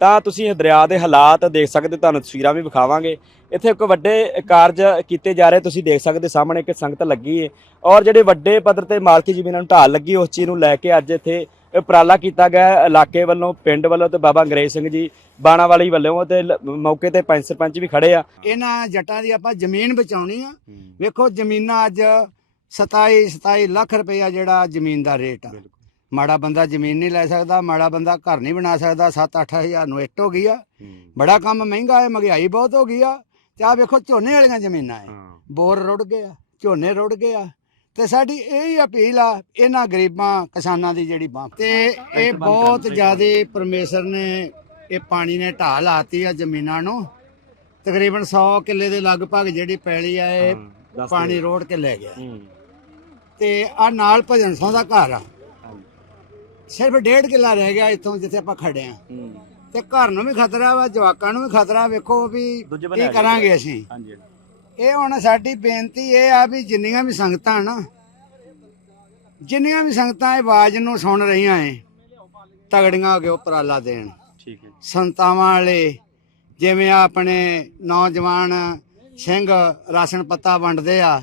ਤਾਂ ਤੁਸੀਂ ਇਹ ਦਰਿਆ ਦੇ ਹਾਲਾਤ ਦੇਖ ਸਕਦੇ ਤੁਹਾਨੂੰ ਤਸਵੀਰਾਂ ਵੀ ਵਿਖਾਵਾਂਗੇ। ਇੱਥੇ ਇੱਕ ਵੱਡੇ ਕਾਰਜ ਕੀਤੇ ਜਾ ਰਹੇ ਤੁਸੀਂ ਦੇਖ ਸਕਦੇ ਸਾਹਮਣੇ ਇੱਕ ਸੰਗਤ ਲੱਗੀ ਹੈ ਔਰ ਜਿਹੜੇ ਵੱਡੇ ਪੱਧਰ ਤੇ ਮਾਲਕੀ ਜ਼ਮੀਨਾਂ ਨੂੰ ਢਾਲ ਲੱਗੀ ਉਸ ਚੀਜ਼ ਨੂੰ ਲੈ ਕੇ ਅੱਜ ਇੱਥੇ ਉਪਰਾਲਾ ਕੀਤਾ ਗਿਆ ਇਲਾਕੇ ਵੱਲੋਂ ਪਿੰਡ ਵੱਲੋਂ ਤੇ ਬਾਬਾ ਅੰਗਰੇਜ਼ ਸਿੰਘ ਜੀ ਬਾਣਾ ਵਾਲੀ ਵੱਲੋਂ ਤੇ ਮੌਕੇ ਤੇ ਪੰਚ ਸਰਪੰਚ ਵੀ ਖੜੇ ਆ। ਇਹਨਾਂ ਜੱਟਾਂ ਦੀ ਆਪਾਂ ਜ਼ਮੀਨ ਬਚਾਉਣੀ ਆ। ਵੇਖੋ ਜ਼ਮੀਨਾਂ ਅੱਜ 27 27 ਲੱਖ ਰੁਪਇਆ ਜਿਹੜਾ ਜ਼ਮੀਨ ਦਾ ਰੇਟ ਆ। ਮਾੜਾ ਬੰਦਾ ਜ਼ਮੀਨ ਨਹੀਂ ਲੈ ਸਕਦਾ ਮਾੜਾ ਬੰਦਾ ਘਰ ਨਹੀਂ ਬਣਾ ਸਕਦਾ 7-8 ਹਜ਼ਾਰ ਨੂੰ ਇੱਟ ਹੋ ਗਈ ਆ। ਬੜਾ ਕੰਮ ਮਹਿੰਗਾ ਹੈ ਮਹਿੰਗਾਈ ਬਹੁਤ ਹੋ ਗਈ ਆ। ਤੇ ਆ ਵੇਖੋ ਝੋਨੇ ਵਾਲੀਆਂ ਜ਼ਮੀਨਾਂ ਹੈ। ਬੋਰ ਰੁੜ ਗਏ ਆ ਝੋਨੇ ਰੁੜ ਗਏ ਆ। ਤੇ ਸਾਡੀ ਇਹ ਹੀ ਅਪੀਲ ਆ ਇਹਨਾਂ ਗਰੀਬਾਂ ਕਿਸਾਨਾਂ ਦੀ ਜਿਹੜੀ ਬਾਂਹ ਤੇ ਇਹ ਬਹੁਤ ਜ਼ਿਆਦੇ ਪਰਮੇਸ਼ਰ ਨੇ ਇਹ ਪਾਣੀ ਨੇ ਢਾਹ ਲਾਤੀ ਆ ਜ਼ਮੀਨਾਂ ਨੂੰ। ਤਕਰੀਬਨ 100 ਕਿੱਲੇ ਦੇ ਲਗਭਗ ਜਿਹੜੀ ਪੈਲੀ ਆ ਇਹ ਪਾਣੀ ਰੋੜ ਕੇ ਲੈ ਗਿਆ। ਤੇ ਆ ਨਾਲ ਭਜਨ ਸਿੰਘ ਦਾ ਘਰ ਆ। ਸਿਰਫ ਡੇਢ ਕਿੱਲਾ ਰਹਿ ਗਿਆ ਇੱਥੋਂ ਜਿੱਥੇ ਆਪਾਂ ਖੜੇ ਆ ਤੇ ਘਰ ਨੂੰ ਵੀ ਖਤਰਾ ਵਾ ਜਵਾਕਾਂ ਨੂੰ ਵੀ ਖਤਰਾ ਵੇਖੋ ਵੀ ਦੂਜੇ ਬੰਨੇ ਕੀ ਆ ਜਾਓ। ਕਰਾਂਗੇ ਅਸੀਂ। ਹਾਂਜੀ। ਇਹ ਹੁਣ ਸਾਡੀ ਬੇਨਤੀ ਇਹ ਆ ਵੀ ਜਿੰਨੀਆਂ ਵੀ ਸੰਗਤਾਂ ਨਾ ਜਿੰਨੀਆਂ ਵੀ ਸੰਗਤਾਂ ਇਹ ਆਵਾਜ਼ ਨੂੰ ਸੁਣ ਰਹੀਆਂ ਏ ਤਗੜੀਆਂ ਹੋ ਕੇ ਉਪਰਾਲਾ ਦੇਣ। ਠੀਕ ਹੈ ਸੰਤਾਵਾਂ ਵਾਲੇ ਜਿਵੇਂ ਆ ਆਪਣੇ ਨੌਜਵਾਨ ਸਿੰਘ ਰਾਸ਼ਨ ਪੱਤਾ ਵੰਡਦੇ ਆ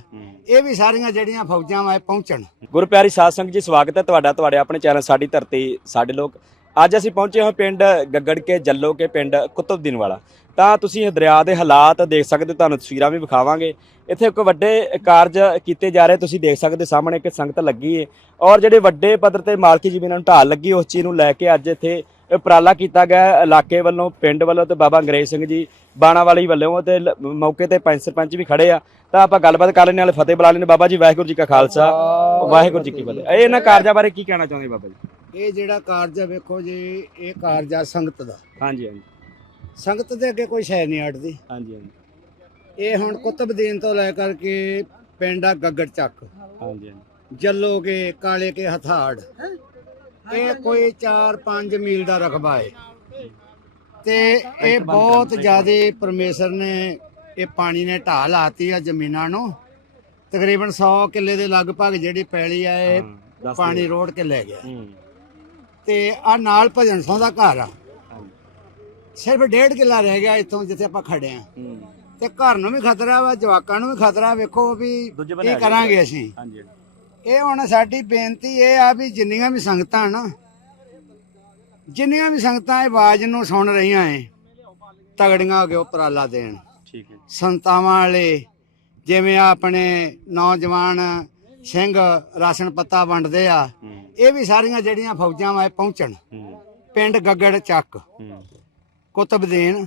ਇਹ ਵੀ ਸਾਰੀਆਂ ਜਿਹੜੀਆਂ ਫੌਜਾਂ ਵਾ ਇਹ ਪਹੁੰਚਣ। ਗੁਰਪਿਆਰੀ ਸਾਧ ਸੰਗਤ ਜੀ ਸਵਾਗਤ ਹੈ ਤੁਹਾਡਾ ਤੁਹਾਡੇ ਆਪਣੇ ਚੈਨਲ ਸਾਡੀ ਧਰਤੀ ਸਾਡੇ ਲੋਕ। ਅੱਜ ਅਸੀਂ ਪਹੁੰਚੇ ਹਾਂ ਪਿੰਡ ਗੱਗੜ ਕੇ ਜੱਲੋ ਕੇ ਪਿੰਡ ਕੁਤਬਦੀਨ ਵਾਲਾ। ਤਾਂ ਤੁਸੀਂ ਦਰਿਆ ਦੇ ਹਾਲਾਤ ਦੇਖ ਸਕਦੇ ਹੋ, ਤੁਹਾਨੂੰ ਤਸਵੀਰਾਂ ਵੀ ਵਿਖਾਵਾਂਗੇ। ਇੱਥੇ ਇੱਕ ਵੱਡੇ ਕਾਰਜ ਕੀਤੇ ਜਾ ਰਹੇ ਤੁਸੀਂ ਦੇਖ ਸਕਦੇ ਹੋ, ਸਾਹਮਣੇ ਇੱਕ ਸੰਗਤ ਲੱਗੀ ਹੈ ਔਰ ਜਿਹੜੇ ਵੱਡੇ ਪੱਧਰ ਤੇ ਮਾਲਕੀ ਜੀ ਜ਼ਮੀਨਾਂ ਨੂੰ ਢਾਲ ਲੱਗੀ ਉਸ ਚੀਜ਼ ਨੂੰ ਲੈ ਕੇ ਅੱਜ ਇੱਥੇ ਉਪਰਾਲਾ ਕੀਤਾ ਗਿਆ ਹੈ ਇਲਾਕੇ ਵੱਲੋਂ ਪਿੰਡ ਵੱਲੋਂ ਤੇ ਬਾਬਾ ਅੰਗਰੇਜ਼ ਸਿੰਘ ਜੀ ਬਾਣਾ ਵਾਲੀ ਵੱਲੋਂ ਤੇ ਮੌਕੇ ਤੇ ਪੰਚ ਸਰਪੰਚ ਵੀ ਖੜੇ ਆ। ਤਾਂ ਆਪਾਂ ਗੱਲਬਾਤ ਕਰ ਲੈਣੇ ਵਾਲੇ ਫਤਿਹ ਬੁਲਾ ਲੈਣੇ ਬਾਬਾ ਜੀ ਵਾਹਿਗੁਰੂ ਜੀ ਕਾ ਖਾਲਸਾ ਵਾਹਿਗੁਰੂ ਜੀ ਕੀ ਫਤਿਹ। ਇਹ ਇਹਨਾਂ ਕਾਰਜਾਂ ਬਾਰੇ ਕੀ ਕਹਿਣਾ ਚਾਹੁੰਦੇ ਬਾਬਾ ਜੀ? ਇਹ ਜਿਹੜਾ ਕਾਰਜ ਆ ਵੇਖੋ ਜੀ ਇਹ ਕਾਰਜ ਆ ਸੰਗਤ ਦਾ। ਹਾਂਜੀ ਹਾਂਜੀ। ਸੰਗਤ ਦੇ ਅੱਗੇ ਕੋਈ ਸ਼ੈ ਨਹੀਂ ਅੜਦੀ ਹਾਂਜੀ ਹਾਂਜੀ। ਇਹ ਹੁਣ ਕੁਤਬਦੀਨ ਤੋਂ ਲੈ ਕਰਕੇ ਪਿੰਡ ਆ ਗੱਗੜ ਚੱਕ। ਹਾਂਜੀ ਜੱਲੋ ਕੇ ਕਾਲੇ ਕੇ ਹਥਾੜ। ਇਹ ਕੋਈ 4-5 ਮੀਲ ਦਾ ਰਕਬਾ ਹੈ ਤੇ ਇਹ ਬਹੁਤ ਜ਼ਿਆਦੇ ਪਰਮੇਸ਼ਰ ਨੇ ਇਹ ਪਾਣੀ ਨੇ ਢਾਹ ਲਾਤੀ ਆ ਜ਼ਮੀਨਾਂ ਨੂੰ। ਤਕਰੀਬਨ 100 ਕਿੱਲੇ ਦੇ ਲਗਭਗ ਜਿਹੜੀ ਪੈਲੀ ਆ ਇਹ ਪਾਣੀ ਰੋੜ ਕੇ ਲੈ ਗਿਆ। ਤੇ ਆ ਨਾਲ ਭਜਨ ਸਿੰਘ ਦਾ ਘਰ ਆ। ਸਿਰਫ ਡੇਢ ਕਿੱਲਾ ਰਹਿ ਗਿਆ ਇੱਥੋਂ ਜਿੱਥੇ ਆਪਾਂ ਖੜੇ ਆ। ਤੇ ਘਰ ਨੂੰ ਵੀ ਖਤਰਾ ਵਾ ਜਵਾਕਾਂ ਨੂੰ ਵੀ ਖਤਰਾ ਵੇਖੋ ਵੀ ਕੀ। ਕਰਾਂਗੇ ਅਸੀਂ। ਹਾਂਜੀ। ਇਹ ਹੁਣ ਸਾਡੀ ਬੇਨਤੀ ਇਹ ਆ ਵੀ ਜਿੰਨੀਆਂ ਵੀ ਸੰਗਤਾਂ ਨਾ ਜਿੰਨੀਆਂ ਵੀ ਸੰਗਤਾਂ ਇਹ ਆਵਾਜ਼ ਨੂੰ ਸੁਣ ਰਹੀਆਂ ਏ ਤਗੜੀਆਂ ਹੋ ਕੇ ਉਪਰਾਲਾ ਦੇਣ। ਠੀਕ ਹੈ ਸੰਤਾਵਾਂ ਵਾਲੇ ਜਿਵੇਂ ਆਪਣੇ ਨੌਜਵਾਨ ਸਿੰਘ ਰਾਸ਼ਨ ਪੱਤਾ ਵੰਡਦੇ ਆ ਇਹ ਵੀ ਸਾਰੀਆਂ ਜਿਹੜੀਆਂ ਫੌਜਾਂ ਵਾ ਇਹ ਪਹੁੰਚਣ। ਪਿੰਡ ਗੱਗੜ ਚੱਕ ਕੁਤਬਦੀਨ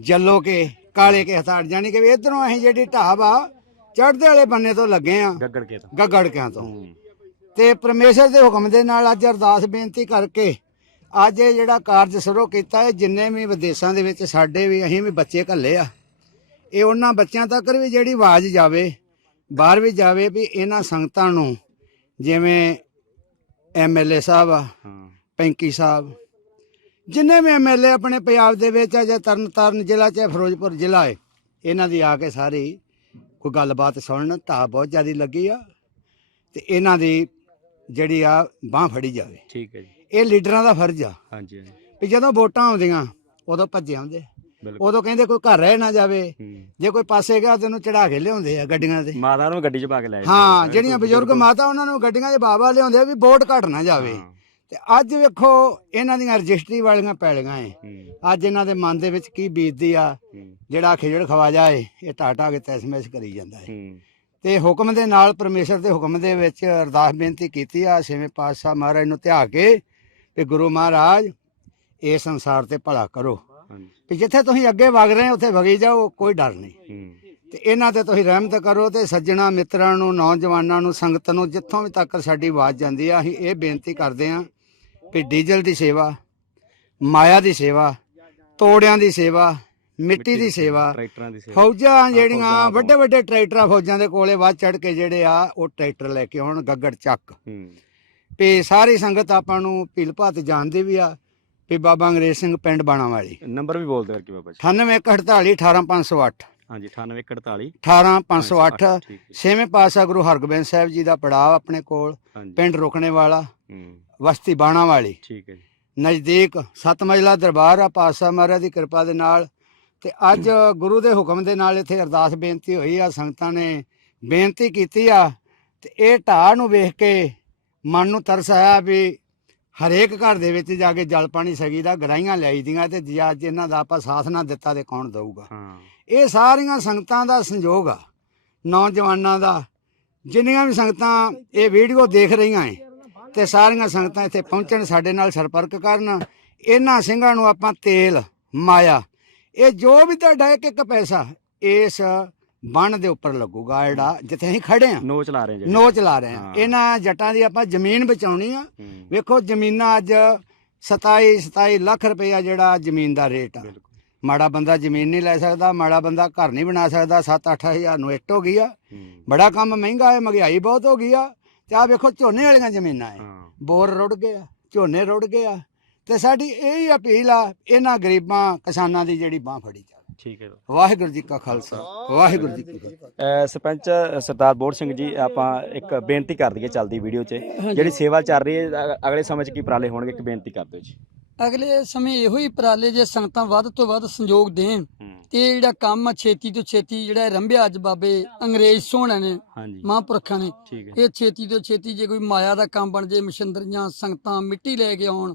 ਜੱਲੋ ਕੇ ਕਾਲੇ ਕੇ ਹਥਾੜ ਜਾਨੀ ਕਿ ਇਧਰੋਂ ਅਸੀਂ ਜਿਹੜੀ ਢਾਬ ਆ ਚੜ੍ਹਦੇ ਵਾਲੇ ਬੰਨੇ ਤੋਂ ਲੱਗੇ ਆ। ਗੱਗੜ ਕੇ ਤਾਂ। ਗੱਗੜ ਕਿਆਂ ਤੋਂ। ਪਰਮੇਸ਼ਰ ਦੇ ਹੁਕਮ ਦੇ ਨਾਲ ਅੱਜ ਅਰਦਾਸ ਬੇਨਤੀ ਕਰਕੇ ਅੱਜ ਇਹ ਜਿਹੜਾ ਕਾਰਜ ਸ਼ੁਰੂ ਕੀਤਾ ਹੈ ਜਿੰਨੇ ਵੀ ਵਿਦੇਸ਼ਾਂ ਦੇ ਵਿੱਚ ਸਾਡੇ ਵੀ ਅਸੀਂ ਵੀ ਬੱਚੇ ਘੱਲੇ ਆ। ਇਹ ਉਹਨਾਂ ਬੱਚਿਆਂ ਤੱਕ ਵੀ ਜਿਹੜੀ ਆਵਾਜ਼ ਜਾਵੇ ਬਾਹਰ ਵੀ ਜਾਵੇ ਵੀ ਇਹਨਾਂ ਸੰਗਤਾਂ ਨੂੰ ਜਿਵੇਂ ਐਮਐਲਏ ਸਾਹਿਬ ਆ ਪੈਂਕੀ ਸਾਹਿਬ ਜਿੰਨੇ ਵੀ ਐਮਐਲਏ ਆਪਣੇ ਪੰਜਾਬ ਦੇ ਵਿੱਚ ਆ ਜਾਂ ਤਰਨ ਤਾਰਨ ਜ਼ਿਲ੍ਹਾ ਚਾਹੇ ਫਿਰੋਜ਼ਪੁਰ ਜ਼ਿਲ੍ਹਾ ਹੈ ਇਹਨਾਂ ਦੀ ਆ ਕੇ ਸਾਰੀ ਕੋਈ ਗੱਲਬਾਤ ਸੁਣਨ ਤਾਂ ਬਹੁਤ ਜ਼ਿਆਦਾ ਲੱਗੀ ਆ ਤੇ ਇਹਨਾਂ ਦੀ ਜਿਹੜੀ ਆ ਬਾਹ ਫੜੀ ਜਾਵੇ। ਠੀਕ ਹੈ ਜੀ। ਇਹ ਲੀਡਰਾਂ ਦਾ ਫਰਜ਼ ਆ। ਹਾਂਜੀ ਹਾਂਜੀ। ਵੀ ਜਦੋਂ ਵੋਟਾਂ ਆਉਂਦੀਆਂ ਉਦੋਂ ਭੱਜੇ ਆਉਂਦੇ। ਬਿਲਕੁਲ। ਉਦੋਂ ਕਹਿੰਦੇ ਕੋਈ ਘਰ ਰਹਿ ਨਾ ਜਾਵੇ। ਹੂੰ। ਜੇ ਕੋਈ ਪਾਸੇ ਗਿਆ ਤੈਨੂੰ ਚੜਾ ਕੇ ਲਿਆਉਂਦੇ ਆ ਗੱਡੀਆਂ ਤੇ ਮਾਤਾ ਨੂੰ ਗੱਡੀ 'ਚ ਪਾ ਕੇ ਲੈ ਜਾਂਦੇ ਹਾਂ। ਜਿਹੜੀਆਂ ਬਜ਼ੁਰਗ ਮਾਤਾ ਉਹਨਾਂ ਨੂੰ ਗੱਡੀਆਂ 'ਚ ਬਾਬਾ ਲਿਆਉਂਦੇ ਆ ਵੀ ਵੋਟ ਘਟ ਨਾ ਜਾਵੇ। ਹਾਂ। ਤੇ ਅੱਜ ਵੇਖੋ ਇਹਨਾਂ ਦੀਆਂ ਰਜਿਸਟਰੀ ਵਾਲੀਆਂ ਪੈਲੀਆਂ ਏ। ਅੱਜ ਇਹਨਾਂ ਦੇ ਮਨ ਦੇ ਵਿੱਚ ਕੀ ਬੀਤਦੀ ਆ ਜਿਹੜਾ ਖੇੜ ਖਵਾਜਾ ਏ ਇਹ ਟਾਟਾ ਕੇ ਤੈਸਮੈਸ ਕਰੀ ਜਾਂਦਾ ਏ। ਹੂੰ। ਤੇ ਹੁਕਮ ਦੇ ਨਾਲ ਪਰਮੇਸ਼ਰ ਦੇ ਹੁਕਮ ਦੇ ਵਿੱਚ ਅਰਦਾਸ ਬੇਨਤੀ ਕੀਤੀ ਆ ਛੇਵੇਂ ਪਾਤਸ਼ਾਹ ਮਹਾਰਾਜ ਨੂੰ ਧਿਆ ਕੇ ਕਿ ਗੁਰੂ ਮਹਾਰਾਜ ਇਹ ਸੰਸਾਰ ਤੇ ਭਲਾ ਕਰੋ। ਕਿ ਜਿੱਥੇ ਤੁਸੀਂ ਅੱਗੇ ਵਗ ਰਹੇ ਹੋ ਉੱਥੇ ਵਗੀ ਜਾਓ ਕੋਈ ਡਰ ਨਹੀਂ। ਤੇ ਇਹਨਾਂ ਤੇ ਤੁਸੀਂ ਰਹਿਮਤ ਕਰੋ ਤੇ ਸੱਜਣਾ ਮਿੱਤਰਾਂ ਨੂੰ ਨੌਜਵਾਨਾਂ ਨੂੰ ਸੰਗਤ ਨੂੰ ਜਿੱਥੋਂ ਵੀ ਤੱਕ ਸਾਡੀ ਆਵਾਜ਼ ਜਾਂਦੀ ਆ ਅਸੀਂ ਇਹ ਬੇਨਤੀ ਕਰਦੇ ਆ ਕਿ ਡੀਜ਼ਲ ਦੀ ਸੇਵਾ ਮਾਇਆ ਦੀ ਸੇਵਾ ਤੋੜਿਆਂ ਦੀ ਸੇਵਾ ਮਿੱਟੀ ਦੀ ਸੇਵਾ ਟਰੈਕਟਰਾਂ ਦੀ ਸੇਵਾ। ਫੌਜਾਂ ਜਿਹੜੀਆਂ ਵੱਡੇ ਵੱਡੇ ਟਰੈਕਟਰਾਂ ਫੌਜਾਂ ਦੇ ਕੋਲੇ ਵੱਧ ਚੜ ਕੇ ਜਿਹੜੇ ਆ ਉਹ ਟਰੈਕਟਰ ਲੈ ਕੇ ਆਉਣ ਗੱਗੜ ਚੱਕ। ਤੇ ਸਾਰੀ ਸੰਗਤ ਆਪਾਂ ਨੂੰ ਭੀਲ ਭਾਤ ਜਾਣਦੀ ਵੀ ਆ ਵੀ ਬਾਬਾ ਅੰਗਰੇਜ਼ ਸਿੰਘ ਪਿੰਡ ਬਾਣਾ ਵਾਲੀ ਨੰਬਰ ਵੀ ਬੋਲ ਦਿਓ ਕਰਕੇ ਬਾਬਾ ਜੀ? 9848 18508 ਹਾਂਜੀ 9841 18508 ਠੀਕ ਹੈ। ਛੇਵੇਂ ਪਾਤਸ਼ਾਹ ਗੁਰੂ ਹਰਗੋਬਿੰਦ ਸਾਹਿਬ ਜੀ ਦਾ ਪੜਾਅ ਆਪਣੇ ਕੋਲ ਪਿੰਡ ਰੁਕਣੇ ਵਾਲਾ ਵਸਤੀ ਬਾਣਾ ਵਾਲੀ ਠੀਕ ਹੈ ਜੀ। ਨਜ਼ਦੀਕ ਸੱਤ ਮੰਜ਼ਲਾ ਦਰਬਾਰ ਆ ਪਾਤਸ਼ਾਹ ਮਹਾਰਾਜ ਦੀ ਕਿਰਪਾ ਦੇ ਨਾਲ ਤੇ ਅੱਜ ਗੁਰੂ ਦੇ ਹੁਕਮ ਦੇ ਨਾਲ ਇੱਥੇ ਅਰਦਾਸ ਬੇਨਤੀ ਹੋਈ ਆ ਸੰਗਤਾਂ ਨੇ ਬੇਨਤੀ ਕੀਤੀ ਆ ਤੇ ਇਹ ਢਾਹ ਨੂੰ ਵੇਖ ਕੇ ਮਨ ਨੂੰ ਤਰਸ ਆਇਆ ਵੀ ਹਰੇਕ ਘਰ ਦੇ ਵਿੱਚ ਜਾ ਕੇ ਜਲ ਪਾਣੀ ਸਗੀ ਦਾ ਗਰਾਈਆਂ ਲਿਆਈ ਦੀਆਂ ਤੇ ਜੇ ਅੱਜ ਇਹਨਾਂ ਦਾ ਆਪਾਂ ਸਾਥ ਨਾ ਦਿੱਤਾ ਤੇ ਕੌਣ ਦਊਗਾ? ਹਾਂ। ਇਹ ਸਾਰੀਆਂ ਸੰਗਤਾਂ ਦਾ ਸੰਯੋਗ ਆ ਨੌਜਵਾਨਾਂ ਦਾ। ਜਿੰਨੀਆਂ ਵੀ ਸੰਗਤਾਂ ਇਹ ਵੀਡੀਓ ਦੇਖ ਰਹੀਆਂ ਏ ਤੇ ਸਾਰੀਆਂ ਸੰਗਤਾਂ ਇੱਥੇ ਪਹੁੰਚਣ ਸਾਡੇ ਨਾਲ ਸੰਪਰਕ ਕਰਨ ਇਹਨਾਂ ਸਿੰਘਾਂ ਨੂੰ ਆਪਾਂ ਤੇਲ ਮਾਇਆ ਇਹ ਜੋ ਵੀ ਤੁਹਾਡਾ ਇੱਕ ਇੱਕ ਪੈਸਾ ਇਸ ਬੰਨ ਦੇ ਉੱਪਰ ਲੱਗੂਗਾ ਜਿਹੜਾ ਜਿੱਥੇ ਅਸੀਂ ਖੜੇ ਆ। ਨੋ ਚਲਾ ਰਹੇ ਜਿਹੜੇ। ਨੋ ਚਲਾ ਰਹੇ ਆ। ਇਹਨਾਂ ਜੱਟਾਂ ਦੀ ਆਪਾਂ ਜ਼ਮੀਨ ਬਚਾਉਣੀ ਆ। ਵੇਖੋ ਜ਼ਮੀਨਾਂ ਅੱਜ 27 27 ਲੱਖ ਰੁਪਇਆ ਜਿਹੜਾ ਜ਼ਮੀਨ ਦਾ ਰੇਟ ਆ। ਮਾੜਾ ਬੰਦਾ ਜ਼ਮੀਨ ਨਹੀਂ ਲੈ ਸਕਦਾ ਮਾੜਾ ਬੰਦਾ ਘਰ ਨਹੀਂ ਬਣਾ ਸਕਦਾ 7-8 ਹਜ਼ਾਰ ਨੂੰ ਇੱਟ ਹੋ ਗਈ ਆ। ਬੜਾ ਕੰਮ ਮਹਿੰਗਾ ਹੈ ਮਹਿੰਗਾਈ ਬਹੁਤ ਹੋ ਗਈ ਆ। ਤੇ ਆ ਵੇਖੋ ਝੋਨੇ ਵਾਲੀਆਂ ਜ਼ਮੀਨਾਂ ਐ ਬੋਰ ਰੁੜ ਗਏ ਆ ਝੋਨੇ ਰੁੜ ਗਏ ਆ। ਤੇ ਸਾਡੀ ਇਹ ਹੀ ਅਪੀਲ ਆ ਇਹਨਾਂ ਗਰੀਬਾਂ ਕਿਸਾਨਾਂ ਦੀ ਜਿਹੜੀ ਬਾਹ ਫੜੀ ਜਾਵੇ। ਠੀਕ ਹੈ ਵਾਹਿਗੁਰੂ ਜੀ ਕਾ ਖਾਲਸਾ ਵਾਹਿਗੁਰੂ ਜੀ ਕੀ ਫਤਿਹ। ਸਰਪੰਚ ਸਰਦਾਰ ਬੋੜ ਸਿੰਘ ਜੀ ਆਪਾਂ ਇੱਕ ਬੇਨਤੀ ਕਰ ਦਈਏ ਚੱਲਦੀ ਵੀਡੀਓ 'ਚ। ਜਿਹੜੀ ਸੇਵਾ ਚੱਲ ਰਹੀ ਹੈ ਅਗਲੇ ਸਮੇਂ 'ਚ ਕੀ ਉਪਰਾਲੇ ਹੋਣਗੇ ਇੱਕ ਬੇਨਤੀ ਕਰ ਦਿਓ ਜੀ। ਅਗਲੇ ਸਮੇਂ ਇਹੋ ਹੀ ਉਪਰਾਲੇ ਜੇ ਸੰਗਤਾਂ ਵੱਧ ਤੋਂ ਵੱਧ ਸੰਯੋਗ ਦੇਣ ਤੇ ਇਹ ਜਿਹੜਾ ਕੰਮ ਆ ਛੇਤੀ ਤੋਂ ਛੇਤੀ ਜਿਹੜਾ ਰੰਭਿਆ ਅੱਜ ਬਾਬੇ ਅੰਗਰੇਜ਼ ਸੋਹਣਾ ਨੇ ਮਹਾਂਪੁਰਖਾਂ ਨੇ ਇਹ ਛੇਤੀ ਤੋਂ ਛੇਤੀ ਜੇ ਕੋਈ ਮਾਇਆ ਦਾ ਕੰਮ ਬਣ ਜੇ ਮਸ਼ੀਨਰੀਆਂ ਸੰਗਤਾਂ ਮਿੱਟੀ ਲੈ ਕੇ ਆਉਣ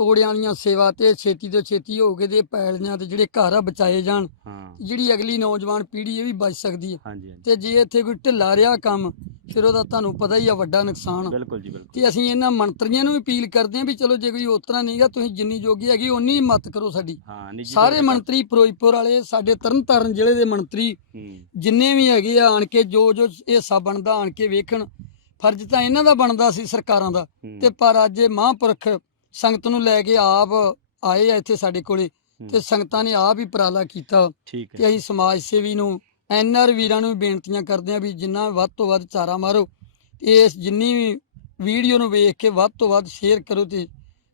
ਤੋੜਿਆਂ ਵਾਲੀਆਂ ਸੇਵਾ ਤੇ ਛੇਤੀ ਤੋਂ ਛੇਤੀ ਹੋ ਕੇ ਦੇ ਪੈਲੀਆਂ ਤੇ ਜਿਹੜੇ ਘਰ ਆ ਬਚਾਏ ਜਾਣ ਹਾਂ। ਜਿਹੜੀ ਅਗਲੀ ਨੌਜਵਾਨ ਪੀੜ੍ਹੀ ਇਹ ਵੀ ਬਚ ਸਕਦੀ ਹੈ ਹਾਂਜੀ ਹਾਂਜੀ। ਤੇ ਜੇ ਇੱਥੇ ਕੋਈ ਢਿੱਲਾ ਰਿਹਾ ਕੰਮ ਫਿਰ ਉਹਦਾ ਤੁਹਾਨੂੰ ਪਤਾ ਹੀ ਆ ਵੱਡਾ ਨੁਕਸਾਨ। ਆ। ਬਿਲਕੁਲ ਜੀ ਬਿਲਕੁਲ। ਤੇ ਅਸੀਂ ਇਹਨਾਂ ਮੰਤਰੀਆਂ ਨੂੰ ਵੀ ਅਪੀਲ ਕਰਦੇ ਹਾਂ ਵੀ ਚਲੋ ਜੇ ਕੋਈ ਉਤਰਾ ਨਹੀਂਗਾ ਤੁਸੀਂ ਜਿੰਨੀ ਜੋਗੀ ਹੈਗੀ ਓਨੀ ਹੀ ਮਤ ਕਰੋ ਸਾਡੀ। ਹਾਂ ਨਿੱਜੀ ਸਾਰੇ ਤੇ- ਮੰਤਰੀ ਫਿਰੋਜ਼ਪੁਰ ਵਾਲੇ ਸਾਡੇ ਤਰਨਤਾਰਨ ਜ਼ਿਲ੍ਹੇ ਦੇ ਮੰਤਰੀ ਹੂੰ। ਜਿੰਨੇ ਵੀ ਹੈਗੇ ਆ ਆਣ ਕੇ ਜੋ ਜੋ ਹਿੱਸਾ ਬਣਦਾ ਆਣ ਕੇ ਵੇਖਣ। ਫਰਜ਼ ਤਾਂ ਇਹਨਾਂ ਦਾ ਬਣਦਾ ਸੀ ਸਰਕਾਰਾਂ ਦਾ। ਹੂੰ, ਤੇ ਪਰ ਅੱਜ ਇਹ ਮਹਾਂਪੁਰਖ ਸੰਗਤ ਨੂੰ ਲੈ ਕੇ ਆਪ ਆਏ ਆ ਇੱਥੇ ਸਾਡੇ ਕੋਲੇ ਤੇ ਸੰਗਤਾਂ ਨੇ ਆਪ ਹੀ ਉਪਰਾਲਾ ਕੀਤਾ ਠੀਕ ਤੇ ਹੈ ਅਸੀਂ ਸਮਾਜ ਸੇਵੀ ਨੂੰ ਐਨਆਰ ਵੀਰਾਂ ਨੂੰ ਵੀ ਬੇਨਤੀਆਂ ਕਰਦੇ ਹਾਂ ਵੀ ਜਿੰਨਾ ਵੱਧ ਤੋਂ ਵੱਧ ਚਾਰਾ ਮਾਰੋ ਇਸ ਜਿੰਨੀ ਵੀ ਵੀਡੀਓ ਨੂੰ ਵੇਖ ਕੇ ਵੱਧ ਤੋਂ ਵੱਧ ਸ਼ੇਅਰ ਕਰੋ ਤੇ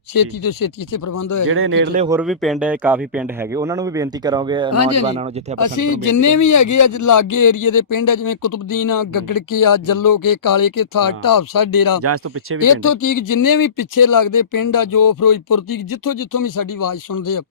ਛੇਤੀ ਤੋਂ ਛੇਤੀ ਇੱਥੇ ਪ੍ਰਬੰਧ ਹੋਇਆ ਜਿਹੜੇ ਨੇੜਲੇ ਹੋਰ ਵੀ ਪਿੰਡ ਹੈ ਕਾਫੀ ਪਿੰਡ ਹੈਗੇ ਉਹਨਾਂ ਨੂੰ ਵੀ ਬੇਨਤੀ ਕਰਾਂਗੇ। ਨੌਜਵਾਨਾਂ ਨੂੰ ਜਿੱਥੇ ਆਪਾਂ ਅਸੀਂ ਜਿੰਨੇ ਵੀ ਹੈਗੇ ਅੱਜ ਲਾਗੇ ਏਰੀਏ ਦੇ ਪਿੰਡ ਜਿਵੇਂ ਕੁਤਬਦੀਨ ਆ ਗੱਗੜ ਕੇ ਆ ਜੱਲੋ ਕੇ ਕਾਲੇ ਕੇ ਥਾੜ। ਢਾਬਸਾ ਡੇਰਾ। ਜਾਂ ਇਸ ਤੋਂ ਪਿੱਛੇ ਵੀ ਇੱਥੋਂ ਤੀਕ ਜਿੰਨੇ ਵੀ ਪਿੱਛੇ ਲੱਗਦੇ ਪਿੰਡ ਆ ਜੋ ਫਿਰੋਜ਼ਪੁਰ ਤੀਕ ਜਿੱਥੋਂ ਜਿੱਥੋਂ ਵੀ ਸਾਡੀ ਆਵਾਜ਼ ਸੁਣਦੇ ਆ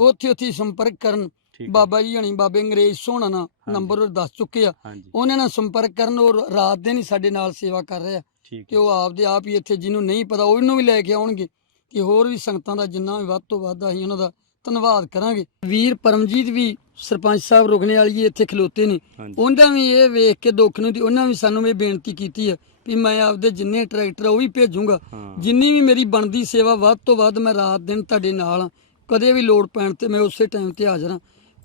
ਉੱਥੇ ਉੱਥੇ ਸੰਪਰਕ ਕਰਨ। ਬਾਬਾ ਜੀ ਹਣੀ ਬਾਬੇ ਅੰਗਰੇਜ਼ ਸੋਹਣਾ ਨਾ ਨੰਬਰ ਦੱਸ ਚੁੱਕੇ ਆ। ਉਹਨਾਂ ਨਾਲ ਸੰਪਰਕ ਕਰਨ ਔਰ ਰਾਤ ਦਿਨ ਹੀ ਸਾਡੇ ਨਾਲ ਸੇਵਾ ਕਰ ਰਹੇ ਆ ਕਿ ਉਹ ਆਪਦੇ ਆਪ ਹੀ ਇੱਥੇ ਜਿਹਨੂੰ ਨਹੀਂ ਪਤਾ ਉਹਨੂੰ ਵੀ ਲੈ ਕੇ ਆਉਣਗੇ। ਤੇ ਹੋਰ ਵੀ ਸੰਗਤਾਂ ਦਾ ਜਿੰਨਾ ਵੀ ਵੱਧ ਤੋਂ ਵੱਧ ਅਸੀਂ ਉਹਨਾਂ ਦਾ ਧੰਨਵਾਦ ਕਰਾਂਗੇ। ਵੀਰ ਪਰਮਜੀਤ ਵੀ ਸਰਪੰਚ ਸਾਹਿਬ ਰੁਕਣੇ ਵਾਲੀ ਇੱਥੇ ਖਲੋਤੇ ਨੇ। ਉਹਨਾਂ ਵੀ ਇਹ ਵੇਖ ਕੇ ਦੁੱਖ ਨੂੰ ਤੇ ਉਹਨਾਂ ਵੀ ਸਾਨੂੰ ਇਹ ਬੇਨਤੀ ਕੀਤੀ ਹੈ ਵੀ ਮੈਂ ਆਪਦੇ ਜਿੰਨੇ ਟਰੈਕਟਰ ਉਹ ਵੀ ਭੇਜੂੰਗਾ। ਜਿੰਨੀ ਵੀ ਮੇਰੀ ਬਣਦੀ ਸੇਵਾ ਵੱਧ ਤੋਂ ਵੱਧ ਮੈਂ ਰਾਤ ਦਿਨ ਤੁਹਾਡੇ ਨਾਲ ਹਾਂ। ਕਦੇ ਵੀ ਲੋੜ ਪੈਣ ਤੇ ਮੈਂ ਉਸੇ ਟਾਈਮ ਤੇ ਹਾਜ਼ਰ ਹਾਂ।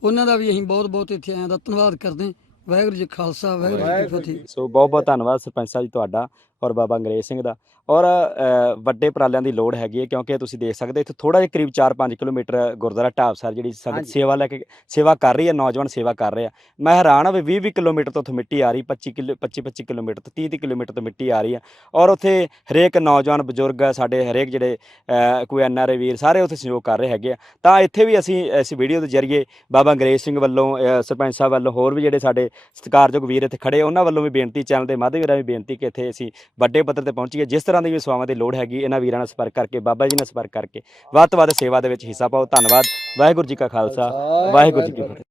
ਉਹਨਾਂ ਦਾ ਵੀ ਅਸੀਂ ਬਹੁਤ ਬਹੁਤ ਇੱਥੇ ਆਇਆਂ ਦਾ ਧੰਨਵਾਦ ਕਰਦੇ ਹਾਂ। ਵਾਹਿਗੁਰੂ ਜੀ ਖਾਲਸਾ ਵਾਹਿਗੁਰੂ ਜੀ ਕੀ ਫਤਿਹ। ਸੋ ਬਹੁਤ ਬਹੁਤ ਧੰਨਵਾਦ ਸਰਪੰਚ ਸਾਹਿਬ ਜੀ ਤੁਹਾਡਾ। ਔਰ ਬਾਬਾ ਅੰਗਰੇਜ਼ ਸਿੰਘ ਦਾ। ਔਰ ਵੱਡੇ ਉਪਰਾਲਿਆਂ ਦੀ ਲੋੜ ਹੈਗੀ ਹੈ ਕਿਉਂਕਿ ਤੁਸੀਂ ਦੇਖ ਸਕਦੇ ਇੱਥੇ ਥੋੜਾ ਜਿਹਾ ਕਰੀਬ 4-5 ਕਿਲੋਮੀਟਰ ਗੁਰਦੁਆਰਾ ਢਾਬਸਰ ਜਿਹੜੀ ਸੰਗਤ। ਸੇਵਾ ਲੈ ਕੇ ਸੇਵਾ ਕਰ ਰਹੀ ਹੈ ਨੌਜਵਾਨ ਸੇਵਾ ਕਰ ਰਹੇ। ਆ ਮੈਂ ਹੈਰਾਨ ਆ ਵੀ 20-20 ਕਿਲੋਮੀਟਰ ਤੋਂ ਉੱਥੇ ਮਿੱਟੀ ਆ ਰਹੀ 25 ਕਿਲੋ 25-25 ਕਿਲੋਮੀਟਰ ਤੋਂ 30-30 ਕਿਲੋਮੀਟਰ ਤੋਂ ਮਿੱਟੀ ਆ ਰਹੀ ਹੈ। ਔਰ ਉੱਥੇ ਹਰੇਕ ਨੌਜਵਾਨ ਬਜ਼ੁਰਗ ਸਾਡੇ ਹਰੇਕ ਜਿਹੜੇ ਕੋਈ ਐਨਆਰਏ ਵੀਰ ਸਾਰੇ ਉੱਥੇ ਸਹਿਯੋਗ ਕਰ ਰਹੇ ਹੈਗੇ ਆ। ਤਾਂ ਇੱਥੇ ਵੀ ਅਸੀਂ ਇਸ ਵੀਡੀਓ ਦੇ ਜ਼ਰੀਏ ਬਾਬਾ ਅੰਗਰੇਜ਼ ਸਿੰਘ ਵੱਲੋਂ ਸਰਪੰਚ ਸਾਹਿਬ ਵੱਲੋਂ ਹੋਰ ਵੀ ਜਿਹੜੇ ਸਾਡੇ ਸਤਿਕਾਰਯੋਗ ਵੀਰ ਇੱਥੇ ਖੜੇ ਉਹਨਾਂ ਵੱਲੋਂ ਵੀ ਬੇਨਤੀ ਚੈਨਲ ਦੇ ਮਾਧਿਅਮ ਰਾਹੀਂ ਬੇਨਤੀ ਕਿ ਇੱਥੇ ਅਸੀਂ ਵੱਡੇ ਪੱਧਰ ਤੇ ਪਹੁੰਚੀਏ ਜਿਸ ਤਰ੍ਹਾਂ ਦੀ ਵੀ ਸੇਵਾਵਾਂ ਦੀ ਲੋੜ ਹੈਗੀ ਇਹਨਾਂ ਵੀਰਾਂ ਨਾਲ ਸੰਪਰਕ ਕਰਕੇ ਬਾਬਾ ਜੀ ਨਾਲ ਸੰਪਰਕ ਕਰਕੇ ਵੱਧ ਤੋਂ ਵੱਧ ਸੇਵਾ ਦੇ ਵਿੱਚ ਹਿੱਸਾ ਪਾਓ। ਧੰਨਵਾਦ। ਵਾਹਿਗੁਰੂ ਜੀ ਕਾ ਖਾਲਸਾ। ਵਾਹਿਗੁਰੂ ਜੀ ਕੀ ਫਤਿਹ।